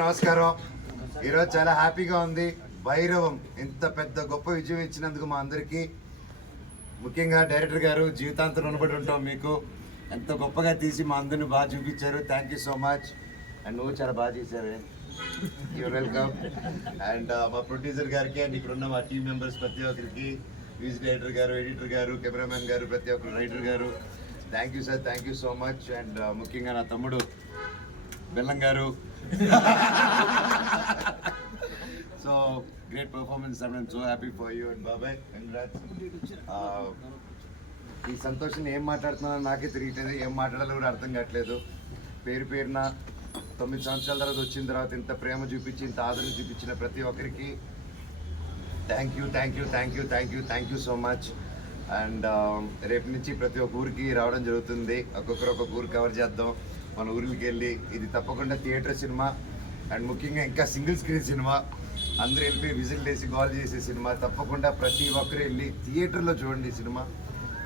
నమస్కారం. ఈరోజు చాలా హ్యాపీగా ఉంది. భైరవం ఇంత పెద్ద గొప్ప విజయం ఇచ్చినందుకు మా అందరికీ, ముఖ్యంగా డైరెక్టర్ గారు జీవితాంతం రుణపడి ఉంటాం మీకు. ఎంత గొప్పగా తీసి మా అందరిని బాగా చూపించారు. Thank you so much. And నువ్వు చాలా బాగా చేశారు. You're welcome. అండ్ మా ప్రొడ్యూసర్ గారికి అండ్ ఇక్కడ ఉన్న మా టీమ్ మెంబర్స్ ప్రతి ఒక్కరికి, మ్యూజిక్ డైరెక్టర్ గారు, ఎడిటర్ గారు, కెమెరామెన్ గారు, ప్రతి ఒక్కరు, రైటర్ గారు, thank you sir, thank you so much. And ముఖ్యంగా నా తమ్ముడు బెల్లం గారు, so great performance. I'm so happy for you and బాబాయ్, కంగ్రాట్స్. ఈ సంతోషాన్ని ఏం మాట్లాడుతున్నానో నాకే తెలియట్లేదు, ఏం మాట్లాడాలో కూడా అర్థం కావట్లేదు. పేరు పేరున 9 సంవత్సరాల తర్వాత వచ్చిన తర్వాత ఇంత ప్రేమ చూపించి, ఇంత ఆదరణ చూపించిన ప్రతి ఒక్కరికి thank you, thank you, thank you, thank you, thank you so much. And రేపు నుంచి ప్రతి ఒక్క ఊరికి రావడం జరుగుతుంది. ఒక్కొక్కరు ఒక్కొక్క ఊరు కవర్ చేద్దాం. మన ఊరికి వెళ్ళి, ఇది తప్పకుండా థియేటర్ సినిమా అండ్ ముఖ్యంగా ఇంకా సింగిల్ స్క్రీన్ సినిమా. అందరూ వెళ్ళి విజిల్ వేసి గోల్ చేసే సినిమా. తప్పకుండా ప్రతి ఒక్కరు వెళ్ళి థియేటర్లో చూడండి ఈ సినిమా.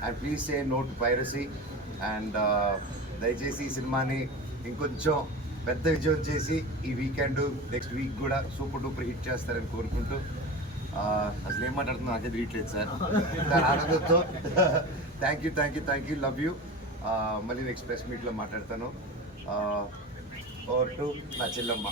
And please say no to piracy. And దయచేసి ఈ సినిమాని ఇంకొంచెం పెద్ద విజయం చేసి ఈ వీకెండ్, నెక్స్ట్ వీక్ కూడా సూపర్ డూపర్ హిట్ చేస్తారని కోరుకుంటూ, అసలు ఏం మాట్లాడుతున్నా నాకే తెలియట్లేదు సార్. దాని ఆనందంతో thank you, thank you, thank you, love you. మళ్ళీ నెక్స్ట్ ప్రెస్ మీట్లో మాట్లాడతాను. ఓ టు నా చెల్లమ్మ.